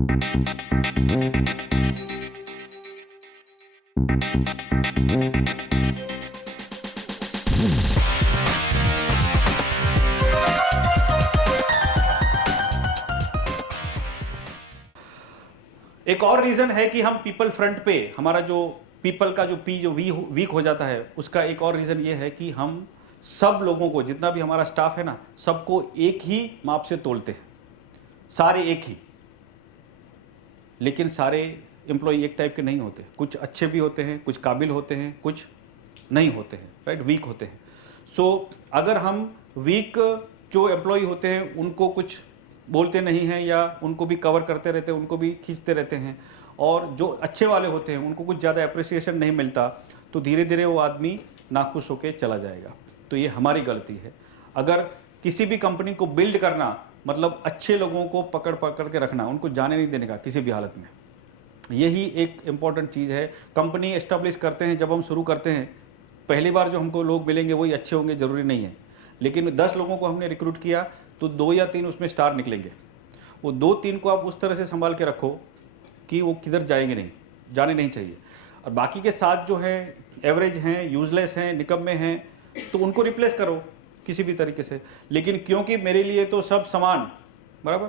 एक और रीजन है कि हम पीपल फ्रंट पे हमारा जो पीपल का जो पी जो वीक हो जाता है, उसका एक और रीजन ये है कि हम सब लोगों को, जितना भी हमारा स्टाफ है ना, सबको एक ही माप से तोलते हैं, सारे एक ही। लेकिन सारे एम्प्लॉय एक टाइप के नहीं होते, कुछ अच्छे भी होते हैं, कुछ काबिल होते हैं, कुछ नहीं होते हैं, राइट, वीक होते हैं। सो अगर हम वीक जो एम्प्लॉय होते हैं उनको कुछ बोलते नहीं हैं या उनको भी कवर करते रहते हैं, उनको भी खींचते रहते हैं, और जो अच्छे वाले होते हैं उनको कुछ ज़्यादा अप्रिसिएशन नहीं मिलता, तो धीरे धीरे वो आदमी नाखुश होकर चला जाएगा। तो ये हमारी गलती है। अगर किसी भी कंपनी को बिल्ड करना मतलब अच्छे लोगों को पकड़ पकड़ के रखना, उनको जाने नहीं देने का किसी भी हालत में, यही एक इम्पॉर्टेंट चीज़ है। कंपनी एस्टेब्लिश करते हैं, जब हम शुरू करते हैं पहली बार जो हमको लोग मिलेंगे वही अच्छे होंगे ज़रूरी नहीं है, लेकिन 10 लोगों को हमने रिक्रूट किया तो 2 या 3 उसमें स्टार निकलेंगे। वो 2-3 को आप उस तरह से संभाल के रखो कि वो किधर जाएंगे नहीं, जाने नहीं चाहिए, और बाकी के साथ जो है एवरेज हैं, यूजलेस हैं, निकम्मे हैं, तो उनको रिप्लेस करो किसी भी तरीके से। लेकिन क्योंकि मेरे लिए तो सब समान, बराबर,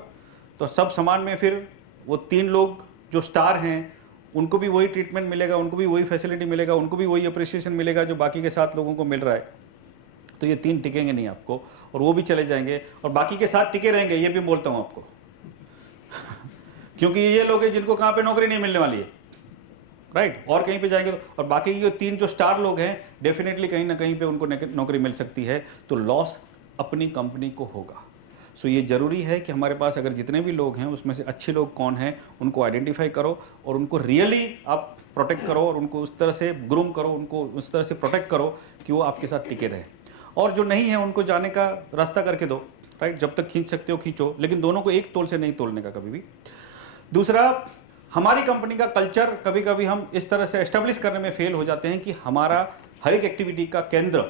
तो सब समान में फिर वो 3 लोग जो स्टार हैं उनको भी वही ट्रीटमेंट मिलेगा, उनको भी वही फैसिलिटी मिलेगा, उनको भी वही अप्रिसिएशन मिलेगा जो बाकी के 7 लोगों को मिल रहा है। तो ये 3 टिकेंगे नहीं आपको, और वो भी चले जाएंगे, और बाकी के 7 टिके रहेंगे, ये भी बोलता हूँ आपको क्योंकि ये लोग हैं जिनको कहाँ पे नौकरी नहीं मिलने वाली है, राइट, और कहीं पे जाएंगे तो, और बाकी ये 3 जो स्टार लोग हैं डेफिनेटली कहीं ना कहीं पे उनको नौकरी मिल सकती है, तो लॉस अपनी कंपनी को होगा। सो ये ज़रूरी है कि हमारे पास अगर जितने भी लोग हैं उसमें से अच्छे लोग कौन हैं उनको आइडेंटिफाई करो, और उनको रियली आप प्रोटेक्ट करो, और उनको उस तरह से ग्रूम करो, उनको उस तरह से प्रोटेक्ट करो कि वो आपके साथ टिके रहे, और जो नहीं है उनको जाने का रास्ता करके दो, राइट, जब तक खींच सकते हो खींचो, लेकिन दोनों को एक तोल से नहीं तोलने का कभी भी। दूसरा, हमारी कंपनी का कल्चर कभी कभी हम इस तरह से एस्टेब्लिश करने में फेल हो जाते हैं कि हमारा हर एक एक्टिविटी का केंद्र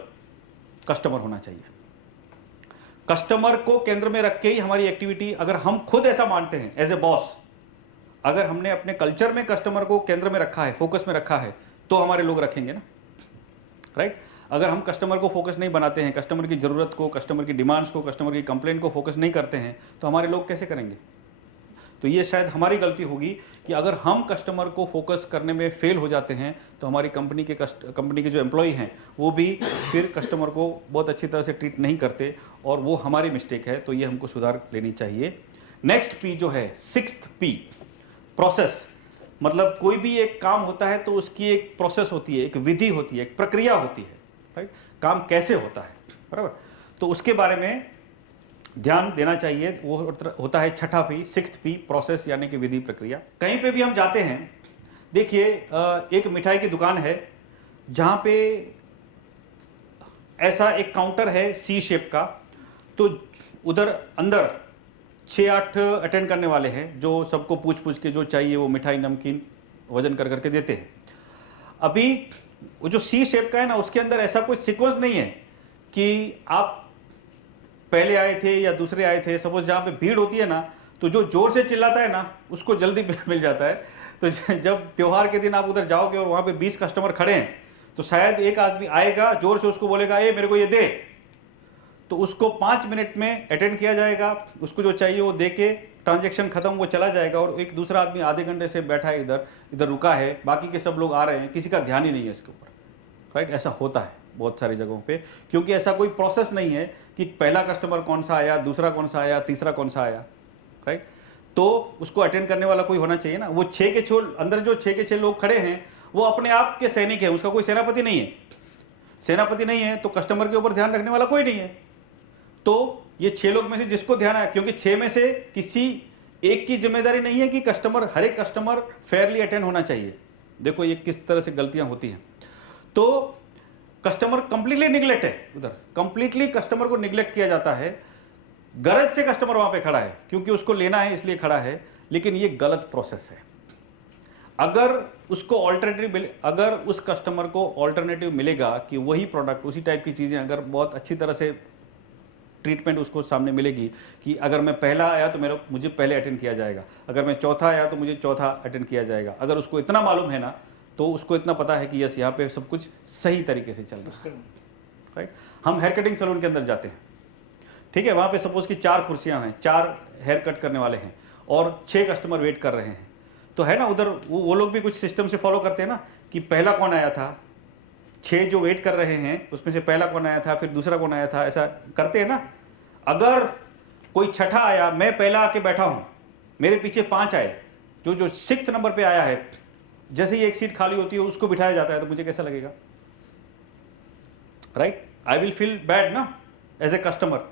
कस्टमर होना चाहिए। कस्टमर को केंद्र में रख के ही हमारी एक्टिविटी, अगर हम खुद ऐसा मानते हैं एज ए बॉस, अगर हमने अपने कल्चर में कस्टमर को केंद्र में रखा है, फोकस में रखा है, तो हमारे लोग रखेंगे ना, राइट। अगर हम कस्टमर को फोकस नहीं बनाते हैं, कस्टमर की ज़रूरत को, कस्टमर की डिमांड्स को, कस्टमर की कंप्लेंट को फोकस नहीं करते हैं, तो हमारे लोग कैसे करेंगे? तो ये शायद हमारी गलती होगी कि अगर हम कस्टमर को फोकस करने में फेल हो जाते हैं तो हमारी कंपनी के जो एम्प्लॉय हैं वो भी फिर कस्टमर को बहुत अच्छी तरह से ट्रीट नहीं करते, और वो हमारी मिस्टेक है, तो ये हमको सुधार लेनी चाहिए। नेक्स्ट पी जो है, 6th पी, प्रोसेस। मतलब कोई भी एक काम होता है तो उसकी एक प्रोसेस होती है, एक विधि होती है, एक प्रक्रिया होती है, राइट, काम कैसे होता है, बराबर। तो उसके बारे में ध्यान देना चाहिए। वो होता है 6ठा पी, 6th पी, प्रोसेस, यानी कि विधि प्रक्रिया। कहीं पे भी हम जाते हैं, देखिए एक मिठाई की दुकान है जहाँ पे ऐसा एक काउंटर है सी शेप का, तो उधर अंदर 6-8 अटेंड करने वाले हैं जो सबको पूछ पूछ के जो चाहिए वो मिठाई नमकीन वजन कर करके देते हैं। अभी वो जो सी शेप का है ना, उसके अंदर ऐसा कुछ सीक्वेंस नहीं है कि आप पहले आए थे या दूसरे आए थे। सपोज जहाँ पे भीड़ होती है ना, तो जो जोर से चिल्लाता है ना उसको जल्दी मिल जाता है। तो जब त्योहार के दिन आप उधर जाओगे और वहाँ पे 20 कस्टमर खड़े हैं, तो शायद एक आदमी आएगा जोर से, उसको बोलेगा ए मेरे को ये दे, तो उसको 5 मिनट में अटेंड किया जाएगा, उसको जो चाहिए वो दे के ट्रांजेक्शन खत्म, वो चला जाएगा। और एक दूसरा आदमी आधे घंटे से बैठा है इधर रुका है, बाकी के सब लोग आ रहे हैं, किसी का ध्यान ही नहीं है इसके ऊपर, राइट। ऐसा होता है बहुत सारी जगहों पे, क्योंकि ऐसा कोई प्रोसेस नहीं है कि पहला कस्टमर कौन सा आया, दूसरा कौन सा आया, तीसरा कौन सा आया, राइट। तो उसको अटेंड करने वाला कोई होना चाहिए ना। वो 6 के 6 अंदर जो 6 के 6 लोग खड़े हैं वो अपने आप के सैनिक हैं, उसका कोई सेनापति नहीं है। सेनापति नहीं है तो कस्टमर के ऊपर ध्यान रखने वाला कोई नहीं है। तो ये 6 लोग में से जिसको ध्यान आया, क्योंकि 6 में से किसी एक की जिम्मेदारी नहीं है कि कस्टमर, हर एक कस्टमर फेयरली अटेंड होना चाहिए। देखो ये किस तरह से गलतियां होती हैं। तो कस्टमर कंप्लीटली निगलेक्ट है, उधर कंप्लीटली कस्टमर को निगलेक्ट किया जाता है। गरज से कस्टमर वहां पे खड़ा है क्योंकि उसको लेना है इसलिए खड़ा है, लेकिन ये गलत प्रोसेस है। अगर उसको ऑल्टरनेटिव, अगर उस कस्टमर को ऑल्टरनेटिव मिलेगा कि वही प्रोडक्ट, उसी टाइप की चीजें अगर बहुत अच्छी तरह से ट्रीटमेंट उसको सामने मिलेगी कि अगर मैं पहला आया तो मुझे पहले अटेंड किया जाएगा, अगर मैं चौथा आया तो मुझे चौथा अटेंड किया जाएगा। अगर उसको इतना मालूम है ना तो उसको इतना पता है कि यस यहाँ पे सब कुछ सही तरीके से चल रहा है, राइट। हम हेयर कटिंग सैलून के अंदर जाते हैं, ठीक है, वहाँ पे सपोज कि 4 कुर्सियाँ हैं, 4 हेयर कट करने वाले हैं और 6 कस्टमर वेट कर रहे हैं, तो है ना उधर वो लोग भी कुछ सिस्टम से फॉलो करते हैं ना कि पहला कौन आया था, 6 जो वेट कर रहे हैं उसमें से पहला कौन आया था, फिर दूसरा कौन आया था, ऐसा करते हैं ना। अगर कोई छठा आया, मैं पहला आके बैठा हूँ, मेरे पीछे 5 आए, जो 6th नंबर पे आया है, जैसे ही एक सीट खाली होती है उसको बिठाया जाता है, तो मुझे कैसा लगेगा, right. I will feel bad ना एज ए कस्टमर।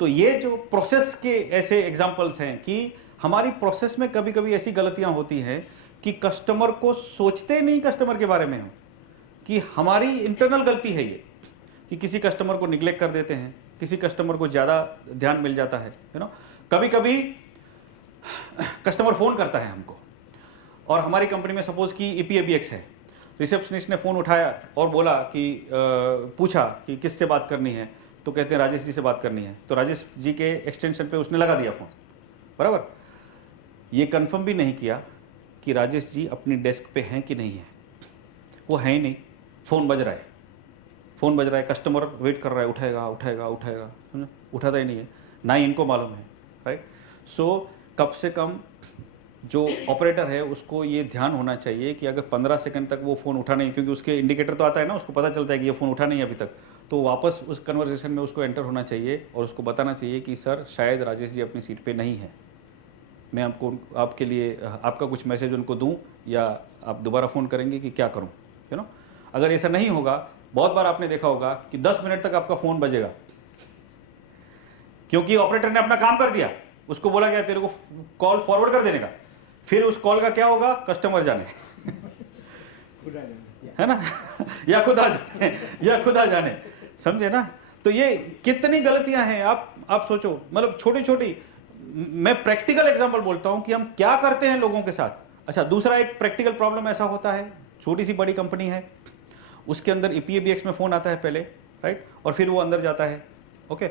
तो ये जो प्रोसेस के ऐसे एग्जाम्पल्स हैं कि हमारी प्रोसेस में कभी कभी ऐसी गलतियां होती हैं कि कस्टमर को सोचते नहीं कस्टमर के बारे में हम, कि हमारी इंटरनल गलती है ये, कि किसी कस्टमर को निग्लेक्ट कर देते हैं, किसी कस्टमर को ज़्यादा ध्यान मिल जाता है, यू नो। कभी कभी कस्टमर फ़ोन करता है हमको और हमारी कंपनी में सपोज कि EPABX है, रिसेप्शनिस्ट ने फ़ोन उठाया और बोला कि पूछा कि किससे बात करनी है, तो कहते हैं राजेश जी से बात करनी है, तो राजेश जी के एक्सटेंशन पे उसने लगा दिया फ़ोन, बराबर। ये कंफर्म भी नहीं किया कि राजेश जी अपनी डेस्क पे हैं कि नहीं है, वो है ही नहीं, फ़ोन बज रहा है, फ़ोन बज रहा है, कस्टमर वेट कर रहा है, उठाएगा उठाएगा उठाएगा, उठाता ही नहीं है, ना ही इनको मालूम है, राइट। सो कम से कम जो ऑपरेटर है उसको ये ध्यान होना चाहिए कि अगर 15 सेकंड तक वो फ़ोन उठा नहीं, क्योंकि उसके इंडिकेटर तो आता है ना, उसको पता चलता है कि ये फ़ोन उठा नहीं है अभी तक, तो वापस उस कन्वर्सेशन में उसको एंटर होना चाहिए और उसको बताना चाहिए कि सर शायद राजेश जी अपनी सीट पे नहीं है, मैं आपके लिए आपका कुछ मैसेज उनको दूं या आप दोबारा फ़ोन करेंगे कि क्या करूं, यू नो। अगर ऐसा नहीं होगा, बहुत बार आपने देखा होगा कि 10 मिनट तक आपका फ़ोन बजेगा, क्योंकि ऑपरेटर ने अपना काम कर दिया, उसको बोला गया तेरे को कॉल फॉरवर्ड कर देने का, फिर उस कॉल का क्या होगा कस्टमर जाने है ना या खुद आ जाने, समझे ना। तो ये कितनी गलतियां हैं, आप सोचो, मतलब छोटी छोटी। मैं प्रैक्टिकल एग्जांपल बोलता हूं कि हम क्या करते हैं लोगों के साथ। अच्छा, दूसरा एक प्रैक्टिकल प्रॉब्लम ऐसा होता है, छोटी सी बड़ी कंपनी है, उसके अंदर EPABX में फ़ोन आता है पहले, राइट, और फिर वो अंदर जाता है, ओके।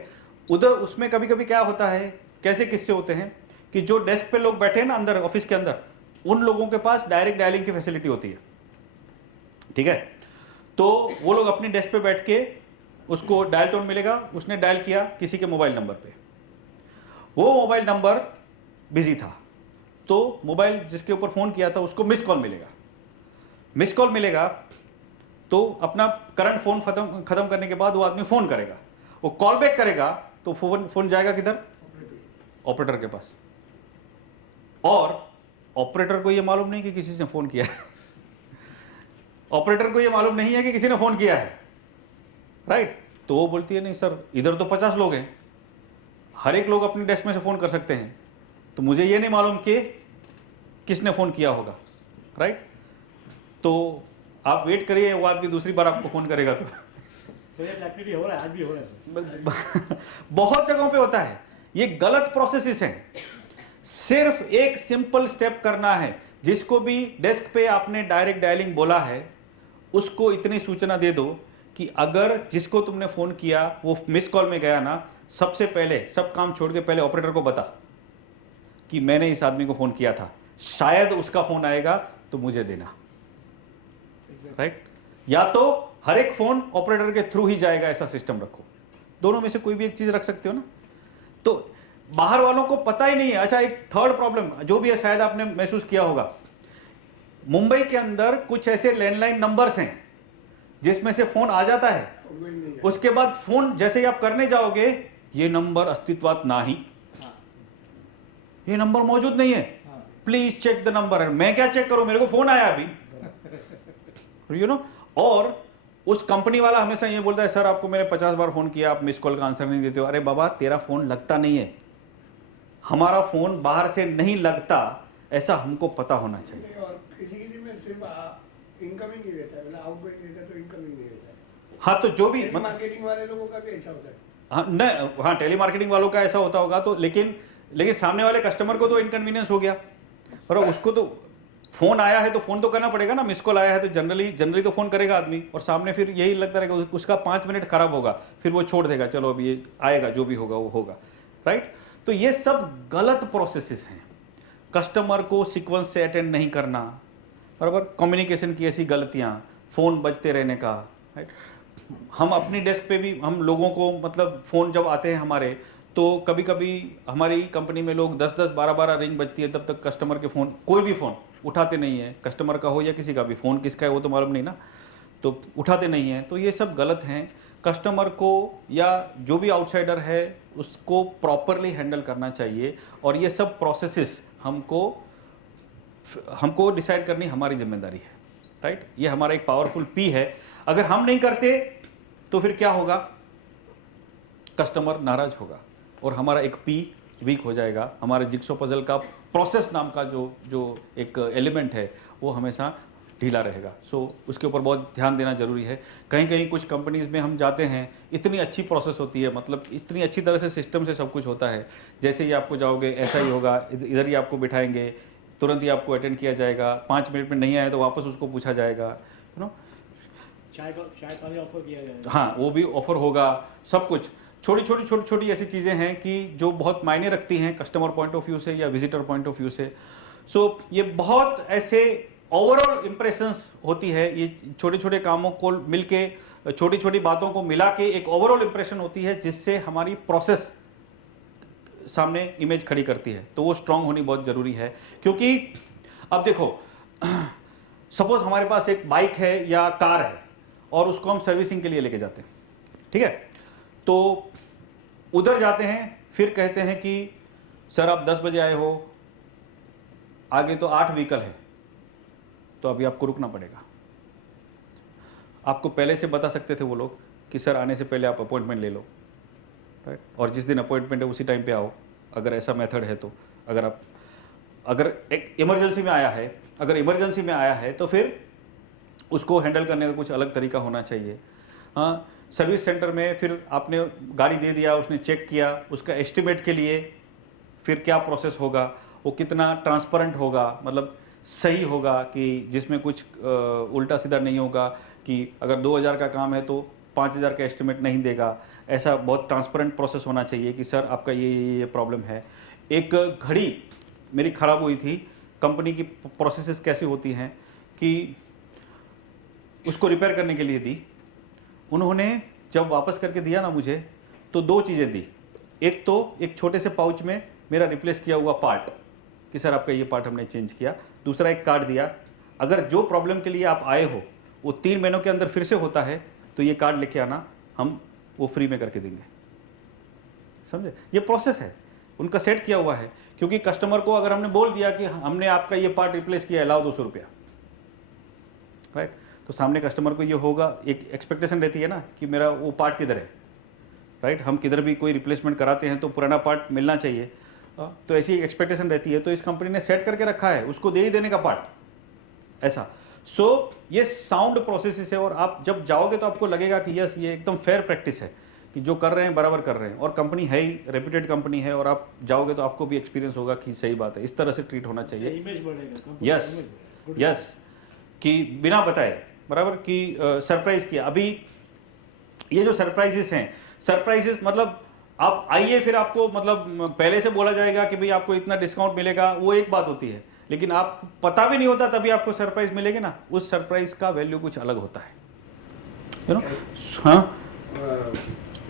उधर उसमें कभी कभी क्या होता है, कैसे किस्से होते हैं कि जो डेस्क पे लोग बैठे हैं ना अंदर ऑफिस के अंदर, उन लोगों के पास डायरेक्ट डायलिंग की फैसिलिटी होती है, ठीक है। तो वो लोग अपनी डेस्क पे बैठ के, उसको डायल टोन मिलेगा, उसने डायल किया किसी के मोबाइल नंबर पे, वो मोबाइल नंबर बिजी था, तो मोबाइल जिसके ऊपर फ़ोन किया था उसको मिस कॉल मिलेगा, मिस कॉल मिलेगा तो अपना करंट फ़ोन ख़त्म करने के बाद वो आदमी फ़ोन करेगा, वो कॉल बैक करेगा तो फ़ोन जाएगा किधर, ऑपरेटर के पास, और ऑपरेटर को ये मालूम नहीं कि किसी ने फ़ोन किया है ऑपरेटर को ये मालूम नहीं है कि किसी ने फ़ोन किया है, राइट। तो वो बोलती है नहीं सर, इधर तो 50 लोग हैं, हर एक लोग अपनी डेस्क में से फ़ोन कर सकते हैं, तो मुझे ये नहीं मालूम कि किसने फ़ोन किया होगा, राइट। तो आप वेट करिए, वो आदमी दूसरी बार आपको फ़ोन करेगा तो हो रहा है, आज भी हो रहा है बहुत जगहों पे होता है। ये गलत प्रोसेसेस हैं, सिर्फ एक सिंपल स्टेप करना है। जिसको भी डेस्क पे आपने डायरेक्ट डायलिंग बोला है, उसको इतनी सूचना दे दो कि अगर जिसको तुमने फ़ोन किया वो मिस कॉल में गया ना, सबसे पहले सब काम छोड़ के पहले ऑपरेटर को बता कि मैंने इस आदमी को फ़ोन किया था, शायद उसका फ़ोन आएगा तो मुझे देना, राइट। या तो हर एक फ़ोन ऑपरेटर के थ्रू ही जाएगा, ऐसा सिस्टम रखो, दोनों में से कोई भी एक चीज़ रख सकते हो ना, तो बाहर वालों को पता ही नहीं है। अच्छा, एक थर्ड प्रॉब्लम जो भी है, शायद आपने महसूस किया होगा, मुंबई के अंदर कुछ ऐसे लैंडलाइन नंबर्स हैं जिसमें से फोन आ जाता है, उसके बाद फोन जैसे ही आप करने जाओगे, ये नंबर अस्तित्वात नहीं, ये नंबर मौजूद नहीं है, प्लीज चेक द नंबर। मैं क्या चेक करूं, मेरे को फोन आया अभी, यू नो। और उस कंपनी वाला हमेशा ये बोलता है सर आपको मैंने 50 बार फोन किया, आप मिस कॉल का आंसर नहीं देते हो। अरे बाबा, तेरा फोन लगता नहीं है, हमारा फोन बाहर से नहीं लगता, ऐसा हमको पता होना चाहिए। और किसी में सिर्फ इनकमिंग ही रहता है, मतलब आउटगोइंग रहता है, तो इनकमिंग नहीं रहता है। हाँ, तो जो भी मार्केटिंग वाले लोगों का भी ऐसा होता है। हाँ नहीं, हाँ टेलीमार्केटिंग वालों का ऐसा होता होगा, तो लेकिन सामने वाले कस्टमर को तो इनकन्वीनियंस हो गया, और उसको तो फोन आया है तो फोन तो करना पड़ेगा ना, मिस कॉल आया है तो जनरली तो फोन करेगा आदमी, और सामने फिर यही लगता रहेगा उसका 5 मिनट खराब होगा, फिर वो छोड़ देगा, चलो अब ये आएगा, जो भी होगा वो होगा, राइट। तो ये सब गलत प्रोसेसेस हैं। कस्टमर को सीक्वेंस से अटेंड नहीं करना, बराबर, कम्युनिकेशन की ऐसी गलतियां, फोन बजते रहने का, राइट। हम अपनी डेस्क पे भी हम लोगों को मतलब फ़ोन जब आते हैं हमारे, तो कभी कभी हमारी कंपनी में लोग 10-10 12-12 रिंग बजती है, तब तक कस्टमर के फ़ोन, कोई भी फ़ोन उठाते नहीं है, कस्टमर का हो या किसी का भी, फ़ोन किसका है वो तो मालूम नहीं ना, तो उठाते नहीं हैं। तो ये सब गलत हैं। कस्टमर को या जो भी आउटसाइडर है उसको प्रॉपरली हैंडल करना चाहिए, और ये सब प्रोसेसेस हमको डिसाइड करनी हमारी जिम्मेदारी है, राइट। ये हमारा एक पावरफुल पी है। अगर हम नहीं करते तो फिर क्या होगा, कस्टमर नाराज होगा और हमारा एक पी वीक हो जाएगा। हमारे जिक्सो पजल का प्रोसेस नाम का जो एक एलिमेंट है वो हमेशा ढीला रहेगा। सो उसके ऊपर बहुत ध्यान देना जरूरी है। कहीं कहीं कुछ कंपनीज में हम जाते हैं, इतनी अच्छी प्रोसेस होती है, मतलब इतनी अच्छी तरह से सिस्टम से सब कुछ होता है, जैसे ही आपको जाओगे ऐसा ही होगा, इधर ही आपको बिठाएंगे, तुरंत ही आपको अटेंड किया जाएगा, 5 मिनट में नहीं आए तो वापस उसको पूछा जाएगा, यू नो, चाय पानी ऑफर किया जाएगा, हाँ वो भी ऑफर होगा, सब कुछ। छोटी ऐसी चीज़ें हैं कि जो बहुत मायने रखती हैं कस्टमर पॉइंट ऑफ व्यू से या विजिटर पॉइंट ऑफ व्यू से। सो ये बहुत ऐसे ओवरऑल इंप्रेशंस होती है, ये छोटे छोटे कामों को मिलके, छोटी छोटी बातों को मिला के एक ओवरऑल इंप्रेशन होती है, जिससे हमारी प्रोसेस सामने इमेज खड़ी करती है। तो वो स्ट्रांग होनी बहुत ज़रूरी है। क्योंकि अब देखो, सपोज हमारे पास एक बाइक है या कार है और उसको हम सर्विसिंग के लिए लेके जाते हैं, ठीक है, तो उधर जाते हैं, फिर कहते हैं कि सर आप 10 बजे आए हो, आगे तो 8 व्हीकल है, तो अभी आपको रुकना पड़ेगा। आपको पहले से बता सकते थे वो लोग कि सर आने से पहले आप अपॉइंटमेंट ले लो, राइट, और जिस दिन अपॉइंटमेंट है उसी टाइम पे आओ, अगर ऐसा मेथड है तो। अगर एक इमरजेंसी में आया है तो फिर उसको हैंडल करने का कुछ अलग तरीका होना चाहिए। हाँ, सर्विस सेंटर में फिर आपने गाड़ी दे दिया, उसने चेक किया, उसका एस्टिमेट के लिए फिर क्या प्रोसेस होगा, वो कितना ट्रांसपेरेंट होगा, मतलब सही होगा कि जिसमें कुछ उल्टा सीधा नहीं होगा कि अगर 2000 का काम है तो 5000 का एस्टिमेट नहीं देगा। ऐसा बहुत ट्रांसपेरेंट प्रोसेस होना चाहिए कि सर आपका ये प्रॉब्लम है। एक घड़ी मेरी ख़राब हुई थी, कंपनी की प्रोसेसेस कैसी होती हैं कि उसको रिपेयर करने के लिए दी, उन्होंने जब वापस करके दिया ना मुझे, तो 2 चीज़ें दी। एक तो एक छोटे से पाउच में मेरा रिप्लेस किया हुआ पार्ट कि सर आपका ये पार्ट हमने चेंज किया। दूसरा एक कार्ड दिया, अगर जो प्रॉब्लम के लिए आप आए हो वो 3 महीनों के अंदर फिर से होता है तो ये कार्ड लेके आना, हम वो फ्री में करके देंगे। समझे, ये प्रोसेस है, उनका सेट किया हुआ है। क्योंकि कस्टमर को अगर हमने बोल दिया कि हमने आपका ये पार्ट रिप्लेस किया है, लाओ 200 रुपया, राइट, तो सामने कस्टमर को ये होगा, एक एक्सपेक्टेशन रहती है ना कि मेरा वो पार्ट किधर है, राइट। हम किधर भी कोई रिप्लेसमेंट कराते हैं तो पुराना पार्ट मिलना चाहिए, तो ऐसी एक एक्सपेक्टेशन रहती है। तो इस कंपनी ने सेट करके रखा है उसको दे ही देने का पार्ट, ऐसा। सो ये साउंड प्रोसेस है, और आप जब जाओगे तो आपको लगेगा कि यस ये एकदम फेयर प्रैक्टिस है कि जो कर रहे हैं बराबर कर रहे हैं, और कंपनी है ही रेप्यूटेड कंपनी है, और आप जाओगे तो आपको भी एक्सपीरियंस होगा कि सही बात है, इस तरह से ट्रीट होना चाहिए। इमेज बढ़ेगा, यस कि बिना बताए, बराबर, कि सरप्राइज किया। अभी ये जो सरप्राइजेस हैं, सरप्राइजेस मतलब आप आइए फिर आपको मतलब पहले से बोला जाएगा कि भाई आपको इतना डिस्काउंट मिलेगा, वो एक बात होती है, लेकिन आप पता भी नहीं होता तभी आपको सरप्राइज मिलेगी ना, उस सरप्राइज का वैल्यू कुछ अलग होता है, यू नो। हाँ,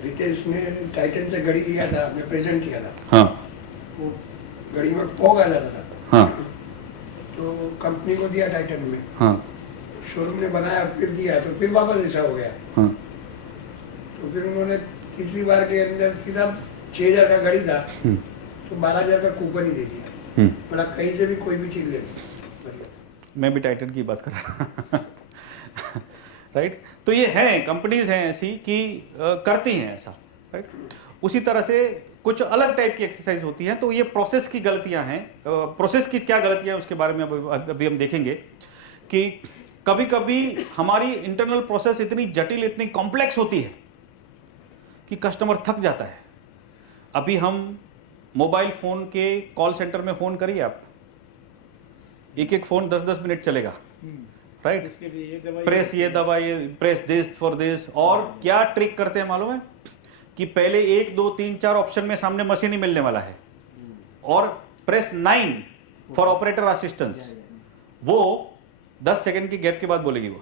रितेश ने टाइटन से घड़ी दिया था, आपने प्रेजेंट किया था, हाँ, वो घड़ी में फॉग आ जाता था, हाँ, तो कंपनी को दिया टाइटन में, हाँ, शोरूम ने बनाया, फिर दिया, तो फिर वापस ऐसा हो गया। हाँ, तो फिर उन्होंने तीसरी बार के अंदर सीधा 6000 का घड़ी था, तो 12000 का कूपन ही दे दिया, मतलब कहीं से भी कोई भी चीज़ ले लो। मैं भी टाइटन की बात कर रहा राइट। तो ये हैं, कंपनीज हैं ऐसी कि करती हैं ऐसा, राइट। उसी तरह से कुछ अलग टाइप की एक्सरसाइज होती हैं। तो ये प्रोसेस की गलतियां हैं। प्रोसेस की क्या गलतियां उसके बारे में अभी हम देखेंगे कि कभी कभी हमारी इंटरनल प्रोसेस इतनी जटिल, इतनी कॉम्प्लेक्स होती है कि कस्टमर थक जाता है। अभी हम मोबाइल फ़ोन के कॉल सेंटर में फ़ोन करिए आप, एक एक फ़ोन 10-10 मिनट चलेगा, राइट। इसके लिए ये दवाई प्रेस ये दबाइए, प्रेस दिस फॉर दिस। और क्या ट्रिक करते हैं मालूम है कि पहले 1 2 3 4 ऑप्शन में सामने मशीन ही मिलने वाला है, और प्रेस 9 फॉर ऑपरेटर असिस्टेंस, वो 10 सेकंड की गैप के बाद बोलेगी वो।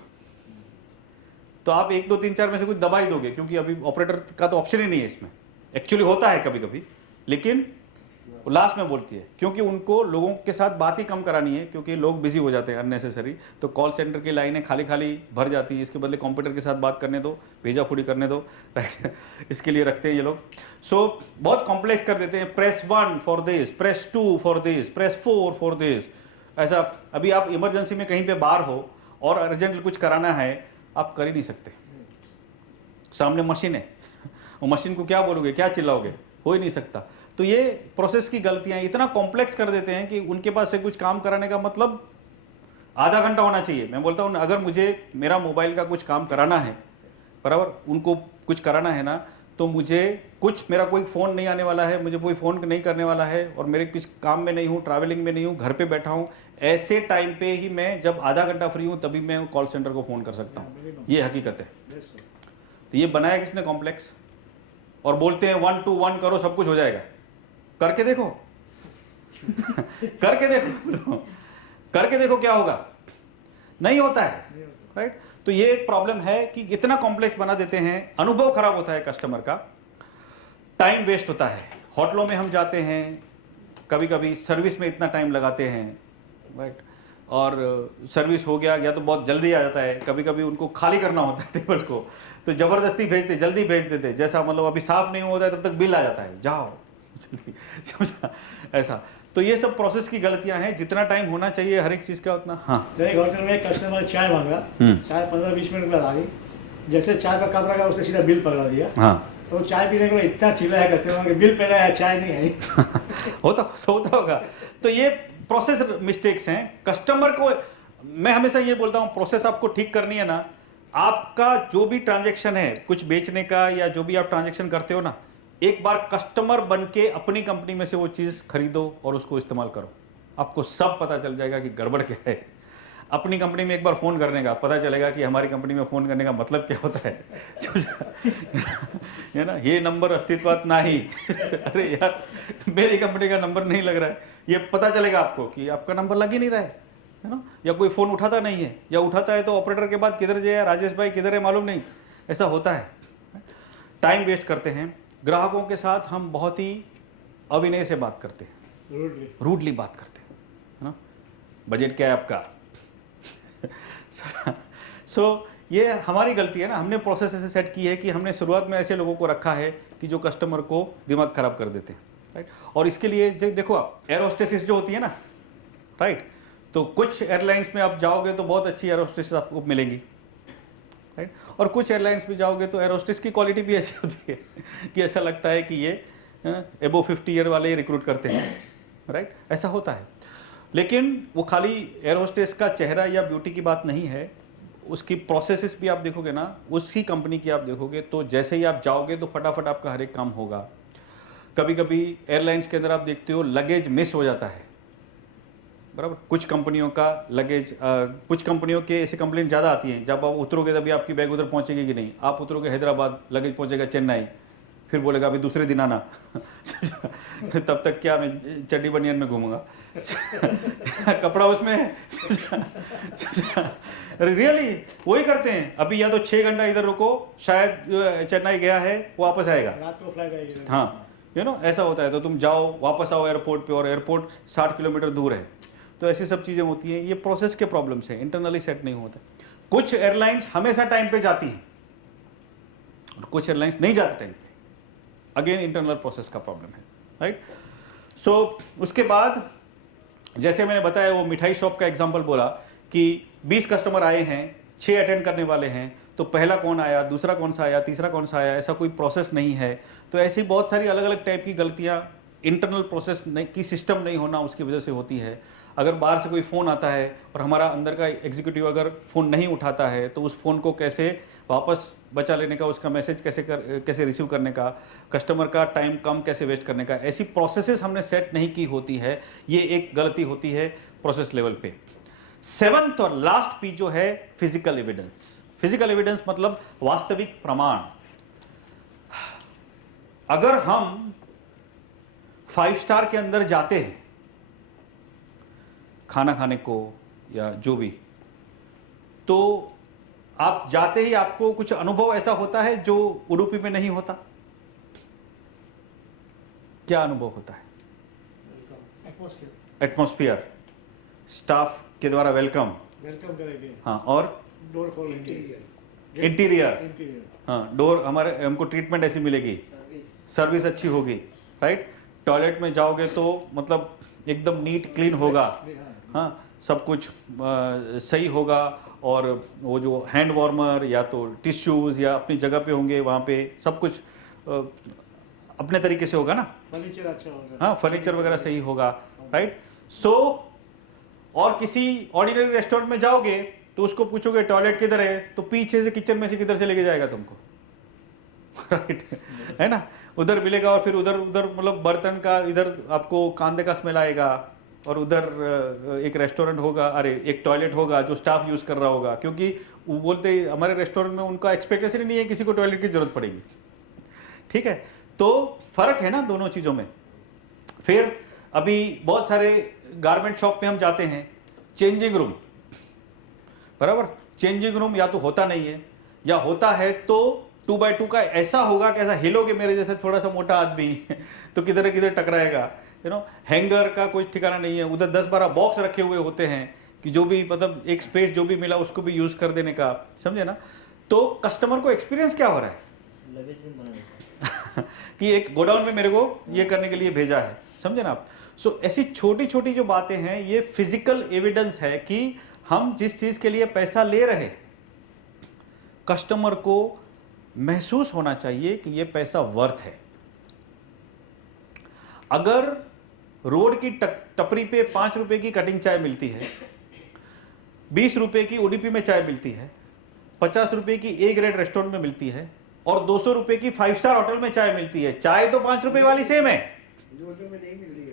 तो आप 1 2 3 4 में से कुछ दबा ही दोगे, क्योंकि अभी ऑपरेटर का तो ऑप्शन ही नहीं है इसमें। एक्चुअली होता है कभी कभी, लेकिन लास्ट में बोलती है, क्योंकि उनको लोगों के साथ बात ही कम करानी है, क्योंकि लोग बिजी हो जाते हैं अननेसेसरी। तो कॉल सेंटर की लाइनें खाली खाली भर जाती हैं, इसके बदले कंप्यूटर के साथ बात करने दो, भेजा फुड़ी करने दो, राइट। इसके लिए रखते हैं ये लोग। सो बहुत कॉम्प्लेक्स कर देते हैं, press 1 for this, press 2 for this, press 4 for this. ऐसा अभी आप इमरजेंसी में कहीं पे बाहर हो और अर्जेंट कुछ कराना है, आप कर ही नहीं सकते, सामने मशीन है, वो मशीन को क्या बोलोगे, क्या चिल्लाओगे, हो ही नहीं सकता। तो ये प्रोसेस की गलतियां इतना कॉम्प्लेक्स कर देते हैं कि उनके पास से कुछ काम कराने का मतलब आधा घंटा होना चाहिए। मैं बोलता हूँ अगर मुझे मेरा मोबाइल का कुछ काम कराना है, बराबर, उनको कुछ कराना है ना, तो मुझे कुछ, मेरा कोई फ़ोन नहीं आने वाला है, मुझे कोई फ़ोन नहीं करने वाला है, और मेरे कुछ काम में नहीं हूँ, ट्रैवलिंग में नहीं हूँ, घर पे बैठा हूँ, ऐसे टाइम पे ही मैं जब आधा घंटा फ्री हूँ तभी मैं कॉल सेंटर को फ़ोन कर सकता हूँ। ये हकीकत है। तो ये बनाया किसने कॉम्प्लेक्स, और बोलते हैं 1 to 1 करो सब कुछ हो जाएगा। करके देखो करके देखो करके देखो क्या होगा, नहीं होता है, राइट। तो ये एक प्रॉब्लम है कि इतना कॉम्प्लेक्स बना देते हैं, अनुभव खराब होता है कस्टमर का, टाइम वेस्ट होता है। होटलों में हम जाते हैं, कभी कभी सर्विस में इतना टाइम लगाते हैं, राइट, और सर्विस हो गया या तो बहुत जल्दी आ जाता है, कभी कभी उनको खाली करना होता है टेबल को, तो ज़बरदस्ती भेजते, जल्दी भेज देते, जैसा मतलब अभी साफ नहीं होता है तब तक बिल आ जाता है, जाओ जल्दी, समझा ऐसा। तो ये सब प्रोसेस की गलतियां हैं, जितना टाइम होना चाहिए हर एक चीज़ का उतना। हाँ, एक होटल में एक कस्टमर चाय मांगा, चाय 15-20 मिनट बाद आ गई, जैसे चाय का कप रखा उसने सीधा बिल पकड़ा दिया। हाँ, तो चाय पीने के बाद इतना चिल्लाया कस्टमर के, बिल पहले आया, चाय नहीं आई। होता होगा। तो ये प्रोसेस मिस्टेक्स हैं। कस्टमर को मैं हमेशा ये बोलता हूँ, प्रोसेस आपको ठीक करनी है ना, आपका जो भी ट्रांजैक्शन है, कुछ बेचने का या जो भी आप ट्रांजैक्शन करते हो ना, एक बार कस्टमर बन के अपनी कंपनी में से वो चीज़ खरीदो और उसको इस्तेमाल करो, आपको सब पता चल जाएगा कि गड़बड़ क्या है। अपनी कंपनी में एक बार फ़ोन करने का पता चलेगा कि हमारी कंपनी में फ़ोन करने का मतलब क्या होता है, है ना। ये नंबर अस्तित्वात नहीं अरे यार, मेरी कंपनी का नंबर नहीं लग रहा है, ये पता चलेगा आपको कि आपका नंबर लग ही नहीं रहा है ना, या कोई फ़ोन उठाता नहीं है, या उठाता है तो ऑपरेटर के बाद किधर जाए, राजेश भाई किधर है मालूम नहीं, ऐसा होता है। टाइम वेस्ट करते हैं। ग्राहकों के साथ हम बहुत ही अविनय से बात करते हैं, रूडली बात करते हैं, है ना। बजट क्या है आपका सो ये हमारी गलती है ना, हमने प्रोसेस ऐसे सेट की है कि हमने शुरुआत में ऐसे लोगों को रखा है कि जो कस्टमर को दिमाग खराब कर देते हैं, राइट। और इसके लिए देखो, आप एयर होस्टेसेस जो होती है ना, राइट, तो कुछ एयरलाइंस में आप जाओगे तो बहुत अच्छी एयर होस्टेस आपको मिलेंगी, राइट, और कुछ एयरलाइंस में जाओगे तो एयर होस्टेस की क्वालिटी भी ऐसी होती है कि ऐसा लगता है कि ये एबो 50 ईयर वाले ही रिक्रूट करते हैं, राइट, ऐसा होता है। लेकिन वो खाली एयर होस्टेस का चेहरा या ब्यूटी की बात नहीं है, उसकी प्रोसेसेस भी आप देखोगे ना, उसकी कंपनी की आप देखोगे तो जैसे ही आप जाओगे तो फटाफट आपका हर एक काम होगा। कभी कभी एयरलाइंस के अंदर आप देखते हो लगेज मिस हो जाता है, बराबर। कुछ कंपनियों का लगेज, कुछ कंपनियों के ऐसे कंप्लेंट ज़्यादा आती हैं, जब आप उतरोगे तभी आपकी बैग उधर पहुंचेगी कि नहीं, आप उतरोगे हैदराबाद, लगेज पहुंचेगा चेन्नई, फिर बोलेगा अभी दूसरे दिन आना तब तक क्या मैं चड्डी बनियान में घूमूंगा कपड़ा उसमें है रियली वही करते हैं। अभी या तो 6 घंटा इधर रुको, शायद चेन्नई गया है, वापस आएगा, रात को फ्लाइट आएगी। हाँ, यू नो ऐसा होता है। तो तुम जाओ, वापस आओ एयरपोर्ट पे, और एयरपोर्ट 60 किलोमीटर दूर है। तो ऐसी सब चीज़ें होती हैं, ये प्रोसेस के प्रॉब्लम्स हैं, इंटरनली सेट नहीं होता। कुछ एयरलाइंस हमेशा टाइम पे जाती हैं और कुछ एयरलाइंस नहीं जाती टाइम पे, अगेन इंटरनल प्रोसेस का प्रॉब्लम है, राइट। सो उसके बाद जैसे मैंने बताया, वो मिठाई शॉप का एग्जांपल बोला कि 20 कस्टमर आए हैं, 6 अटेंड करने वाले हैं, तो पहला कौन आया, दूसरा कौन सा आया, तीसरा कौन सा आया, ऐसा कोई प्रोसेस नहीं है। तो ऐसी बहुत सारी अलग अलग टाइप की गलतियाँ इंटरनल प्रोसेस की सिस्टम नहीं होना उसकी वजह से होती है। अगर बाहर से कोई फ़ोन आता है और हमारा अंदर का एग्जीक्यूटिव अगर फ़ोन नहीं उठाता है, तो उस फ़ोन को कैसे वापस बचा लेने का, उसका मैसेज कैसे रिसीव करने का, कस्टमर का टाइम कम कैसे वेस्ट करने का, ऐसी प्रोसेसेस हमने सेट नहीं की होती है। ये एक गलती होती है। प्रोसेस लेवल पे। 7th और लास्ट पी जो है फिजिकल एविडेंस। फिजिकल एविडेंस मतलब वास्तविक प्रमाण। अगर हम 5 स्टार के अंदर जाते हैं खाना खाने को या जो भी, तो आप जाते ही आपको कुछ अनुभव ऐसा होता है जो उडुपी में नहीं होता। क्या अनुभव होता है? एटमॉस्फेयर, स्टाफ के द्वारा वेलकम करेंगे, हाँ, और डोर खोलेंगे, इंटीरियर हाँ, डोर हमारे हमको ट्रीटमेंट ऐसी मिलेगी, सर्विस अच्छी होगी, राइट। टॉयलेट में जाओगे तो मतलब एकदम नीट क्लीन होगा, हाँ, सब कुछ सही होगा, और वो जो हैंड वार्मर या तो टिश्यूज़ या अपनी जगह पे होंगे, वहाँ पे सब कुछ अपने तरीके से होगा ना, फर्नीचर अच्छा होगा, हाँ, फर्नीचर वगैरह सही होगा, राइट। सो और किसी ऑर्डिनरी रेस्टोरेंट में जाओगे तो उसको पूछोगे टॉयलेट किधर है, तो पीछे से किचन में से किधर से लेके जाएगा तुमको, राइट है ना, उधर मिलेगा, और फिर उधर मतलब बर्तन का इधर आपको कांदे का स्मेल आएगा, और उधर एक रेस्टोरेंट होगा, अरे एक टॉयलेट होगा जो स्टाफ यूज़ कर रहा होगा, क्योंकि वो बोलते हमारे रेस्टोरेंट में उनका एक्सपेक्टेशन ही नहीं है किसी को टॉयलेट की जरूरत पड़ेगी, ठीक है। तो फर्क है ना दोनों चीज़ों में। फिर अभी बहुत सारे गारमेंट शॉप पे हम जाते हैं, चेंजिंग रूम, बराबर, चेंजिंग रूम या तो होता नहीं है, या होता है तो 2x2 का ऐसा होगा कि ऐसा हिलोगे मेरे जैसे थोड़ा सा मोटा आदमी तो किधर किधर टकराएगा, हैंगर का कोई ठिकाना नहीं है, उधर 10-12 बॉक्स रखे हुए होते हैं कि जो भी मतलब एक स्पेस जो भी मिला उसको भी यूज कर देने का, समझे ना। तो कस्टमर को एक्सपीरियंस क्या हो रहा है कि एक गोडाउन में मेरे को ये करने के लिए भेजा है, समझे ना आप। सो ऐसी छोटी छोटी जो बातें हैं ये फिजिकल एविडेंस है कि हम जिस चीज के लिए पैसा ले रहे हैं कस्टमर को महसूस होना चाहिए कि ये पैसा वर्थ है। अगर रोड की टपरी पे 5 रुपए की कटिंग चाय मिलती है, 20 रुपए की उडुपी में चाय मिलती है, 50 रुपए की ए ग्रेड रेस्टोरेंट में मिलती है, और 200 रुपए की 5 स्टार होटल में चाय मिलती है, चाय तो 5 रुपए वाली सेम है, 200 में नहीं मिल रही है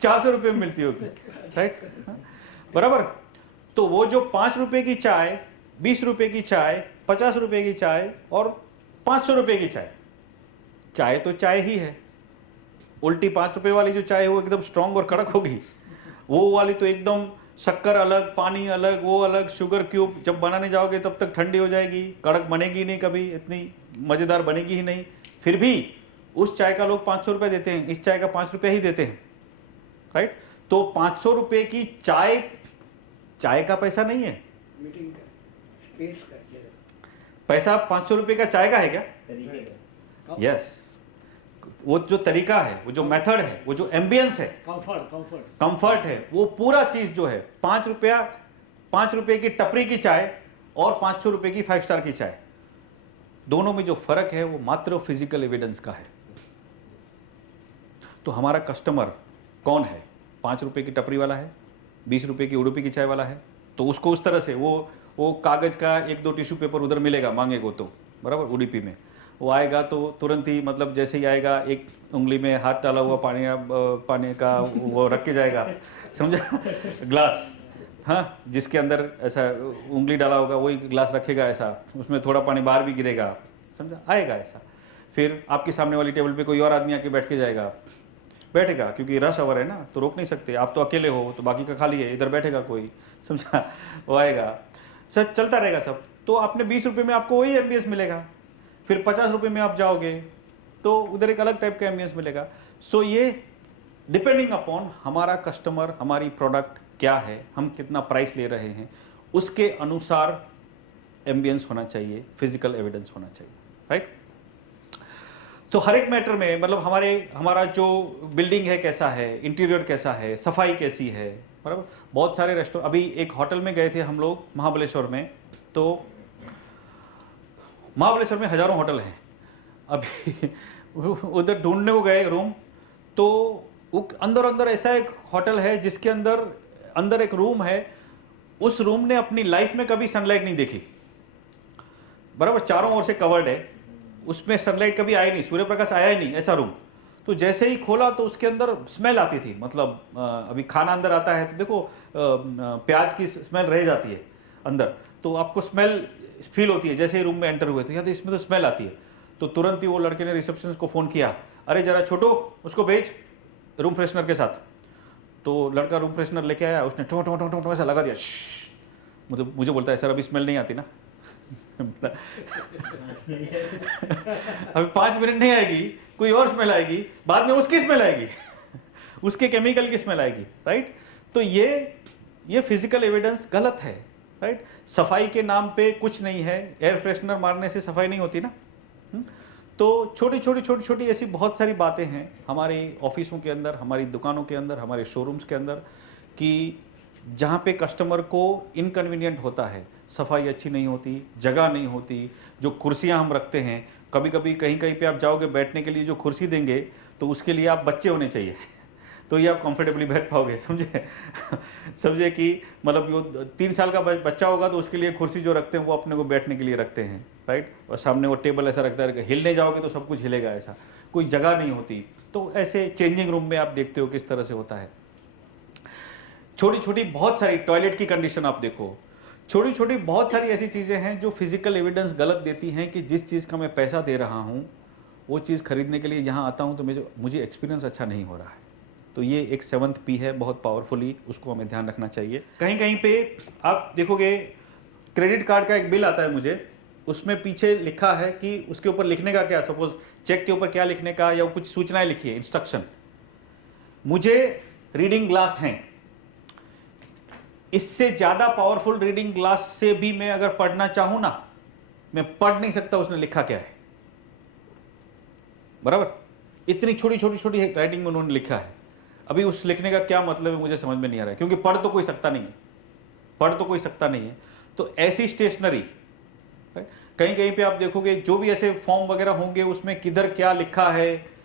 400 रुपए में मिलती होगी, राइट, बराबर। तो वो जो 5 रुपए की चाय, 20 रुपए की चाय, 50 रुपए की चाय और 500 रुपए की चाय, चाय तो चाय ही है। उल्टी 5 रुपए वाली जो चाय है वो एकदम स्ट्रांग और कड़क होगी, वो वाली तो एकदम शक्कर अलग, पानी अलग, वो अलग, शुगर क्यूब, जब बनाने जाओगे तब तक ठंडी हो जाएगी, कड़क बनेगी नहीं, कभी इतनी मज़ेदार बनेगी ही नहीं। फिर भी उस चाय का लोग 500 रुपये देते हैं, इस चाय का 5 रुपये ही देते हैं, राइट। तो 500 रुपये की चाय, चाय का पैसा नहीं है, मीटिंग का स्पेस का पैसा 500 रुपये का चाय का है क्या? यस, वो जो तरीका है, वो जो मेथड है, वो जो एम्बियंस है, कंफर्ट है, वो पूरा चीज जो है 5 रुपये की टपरी की चाय और 500 रुपये की 5 स्टार की चाय, दोनों में जो फर्क है वो मात्र फिजिकल एविडेंस का है। तो हमारा कस्टमर कौन है? 5 रुपये की टपरी वाला है, 20 रुपये की उडुपी की चाय वाला है, तो उसको उस तरह से वो कागज का 1-2 टिश्यू पेपर उधर मिलेगा, मांगेगा तो, बराबर, उडुपी में वो आएगा तो तुरंत ही, मतलब जैसे ही आएगा एक उंगली में हाथ डाला हुआ पानी का वो रख के जाएगा, समझा, ग्लास, हाँ, जिसके अंदर ऐसा उंगली डाला होगा वही ग्लास रखेगा ऐसा, उसमें थोड़ा पानी बाहर भी गिरेगा, समझा, आएगा ऐसा। फिर आपके सामने वाली टेबल पे कोई और आदमी आके बैठ के बैठेगा, क्योंकि रश आवर है ना, तो रोक नहीं सकते, आप तो अकेले हो तो बाकी का खाली है, इधर बैठेगा कोई, समझा, वो आएगा, सर चलता रहेगा सब। तो आपने 20 रुपये में आपको वही एम्बियंस मिलेगा, फिर 50 रुपये में आप जाओगे तो उधर एक अलग टाइप का एम्बियंस मिलेगा। सो ये डिपेंडिंग अपॉन हमारा कस्टमर, हमारी प्रोडक्ट क्या है, हम कितना प्राइस ले रहे हैं, उसके अनुसार एम्बियंस होना चाहिए, फिजिकल एविडेंस होना चाहिए, राइट। तो हर एक मैटर में, मतलब हमारा जो बिल्डिंग है कैसा है, इंटीरियर कैसा है, सफाई कैसी है, बराबर। बहुत सारे रेस्टोरेंट, अभी एक होटल में गए थे हम लोग महाबलेश्वर में, तो महाबलेश्वर में हजारों होटल हैं, अभी उधर ढूंढने को गए रूम, तो अंदर ऐसा एक होटल है जिसके अंदर एक रूम है, उस रूम ने अपनी लाइफ में कभी सनलाइट नहीं देखी, बराबर, चारों ओर से कवर्ड है, उसमें सनलाइट कभी आई नहीं, सूर्य प्रकाश आया ही नहीं, ऐसा रूम। तो जैसे ही खोला तो उसके अंदर स्मेल आती थी, मतलब अभी खाना अंदर आता है तो देखो प्याज की स्मेल रह जाती है अंदर, तो आपको स्मेल फील होती है जैसे ही रूम में एंटर हुए, तो यार इसमें तो स्मेल आती है। तो तुरंत ही वो लड़के ने रिसेप्शनिस्ट को फ़ोन किया, अरे जरा छोटो उसको भेज रूम फ्रेशनर के साथ। तो लड़का रूम फ्रेशनर लेके आया, उसने टो टो टो टो टो ऐसा लगा दिया, मतलब मुझे बोलता है सर अभी स्मेल नहीं आती ना। अभी 5 मिनट नहीं आएगी, कोई और स्मेल आएगी, बाद में उसकी स्मेल आएगी, उसके केमिकल की स्मेल आएगी, राइट। तो ये फिजिकल एविडेंस गलत है, राइट। सफाई के नाम पे कुछ नहीं है, एयर फ्रेशनर मारने से सफाई नहीं होती ना। तो छोटी छोटी ऐसी बहुत सारी बातें हैं हमारे ऑफिसों के अंदर, हमारी दुकानों के अंदर, हमारे शोरूम्स के अंदर, कि जहाँ पे कस्टमर को इनकन्वीनियंट होता है, सफाई अच्छी नहीं होती, जगह नहीं होती, जो कुर्सियाँ हम रखते हैं, कभी कभी कहीं पे आप जाओगे बैठने के लिए जो कुर्सी देंगे तो उसके लिए आप बच्चे होने चाहिए, तो ये आप कंफर्टेबली बैठ पाओगे, समझे कि मतलब वो 3 साल का बच्चा होगा तो उसके लिए कुर्सी जो रखते हैं वो अपने को बैठने के लिए रखते हैं, राइट। और सामने वो टेबल ऐसा रखता है, हिलने जाओगे तो सब कुछ हिलेगा, ऐसा कोई जगह नहीं होती। तो ऐसे चेंजिंग रूम में आप देखते हो किस तरह से होता है। छोटी बहुत सारी टॉयलेट की कंडीशन आप देखो, छोटी बहुत सारी ऐसी चीज़ें हैं जो फिजिकल एविडेंस गलत देती हैं कि जिस चीज़ का मैं पैसा दे रहा हूँ वो चीज़ खरीदने के लिए यहाँ आता हूँ तो मुझे एक्सपीरियंस अच्छा नहीं हो रहा है। तो ये एक 7th P है, बहुत पावरफुली, उसको हमें ध्यान रखना चाहिए। कहीं पे आप देखोगे क्रेडिट कार्ड का एक बिल आता है मुझे, उसमें पीछे लिखा है कि उसके ऊपर लिखने का क्या, सपोज चेक के ऊपर क्या लिखने का, या कुछ सूचनाएं लिखी है, इंस्ट्रक्शन। मुझे रीडिंग ग्लास हैं, इससे ज्यादा पावरफुल रीडिंग ग्लास से भी मैं अगर पढ़ना चाहूं ना, मैं पढ़ नहीं सकता उसने लिखा क्या है, बराबर। इतनी छोटी राइटिंग में उन्होंने लिखा है। अभी उस लिखने का क्या मतलब है मुझे समझ में नहीं आ रहा है, क्योंकि पढ़ तो कोई सकता नहीं है। तो ऐसी स्टेशनरी कहीं पे आप देखोगे, जो भी ऐसे फॉर्म वगैरह होंगे उसमें किधर क्या लिखा है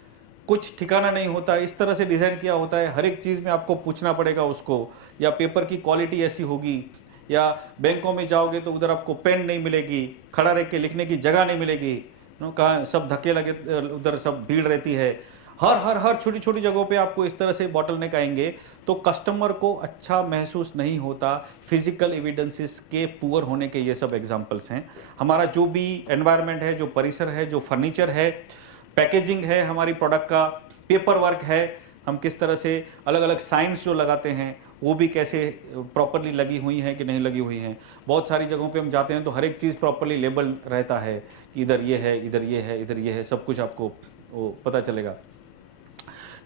कुछ ठिकाना नहीं होता, इस तरह से डिज़ाइन किया होता है, हर एक चीज़ में आपको पूछना पड़ेगा उसको, या पेपर की क्वालिटी ऐसी होगी, या बैंकों में जाओगे तो उधर आपको पेन नहीं मिलेगी, खड़ा रह के लिखने की जगह नहीं मिलेगी, कहाँ सब धक्के लगे, उधर सब भीड़ रहती है, हर छोटी जगहों पे आपको इस तरह से बॉटल नेक आएंगे, तो कस्टमर को अच्छा महसूस नहीं होता। फिजिकल एविडेंसेस के पुअर होने के ये सब एग्जांपल्स हैं। हमारा जो भी एनवायरनमेंट है, जो परिसर है, जो फर्नीचर है, पैकेजिंग है हमारी प्रोडक्ट का, पेपर वर्क है, हम किस तरह से अलग अलग साइंस जो लगाते हैं वो भी कैसे प्रॉपरली लगी हुई हैं कि नहीं लगी हुई हैं। बहुत सारी जगहों पे हम जाते हैं तो हर एक चीज़ प्रॉपरली लेबल रहता है कि इधर ये है, इधर ये है, इधर ये है, सब कुछ आपको वो पता चलेगा।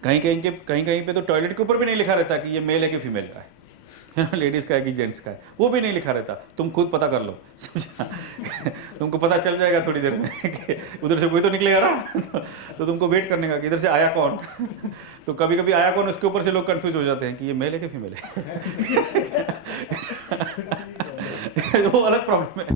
कहीं पे तो टॉयलेट के ऊपर भी नहीं लिखा रहता कि ये मेल है कि फीमेल का है, लेडीज़ का है कि जेंट्स का है, वो भी नहीं लिखा रहता। तुम खुद पता कर लो, समझा। तुमको पता चल जाएगा थोड़ी देर में कि उधर से कोई तो निकलेगा ना, तो तुमको वेट करने का कि इधर से आया कौन। तो कभी कभी आया कौन, उसके ऊपर से लोग कंफ्यूज हो जाते हैं कि ये मेल है कि फीमेल है। वो अलग प्रॉब्लम है।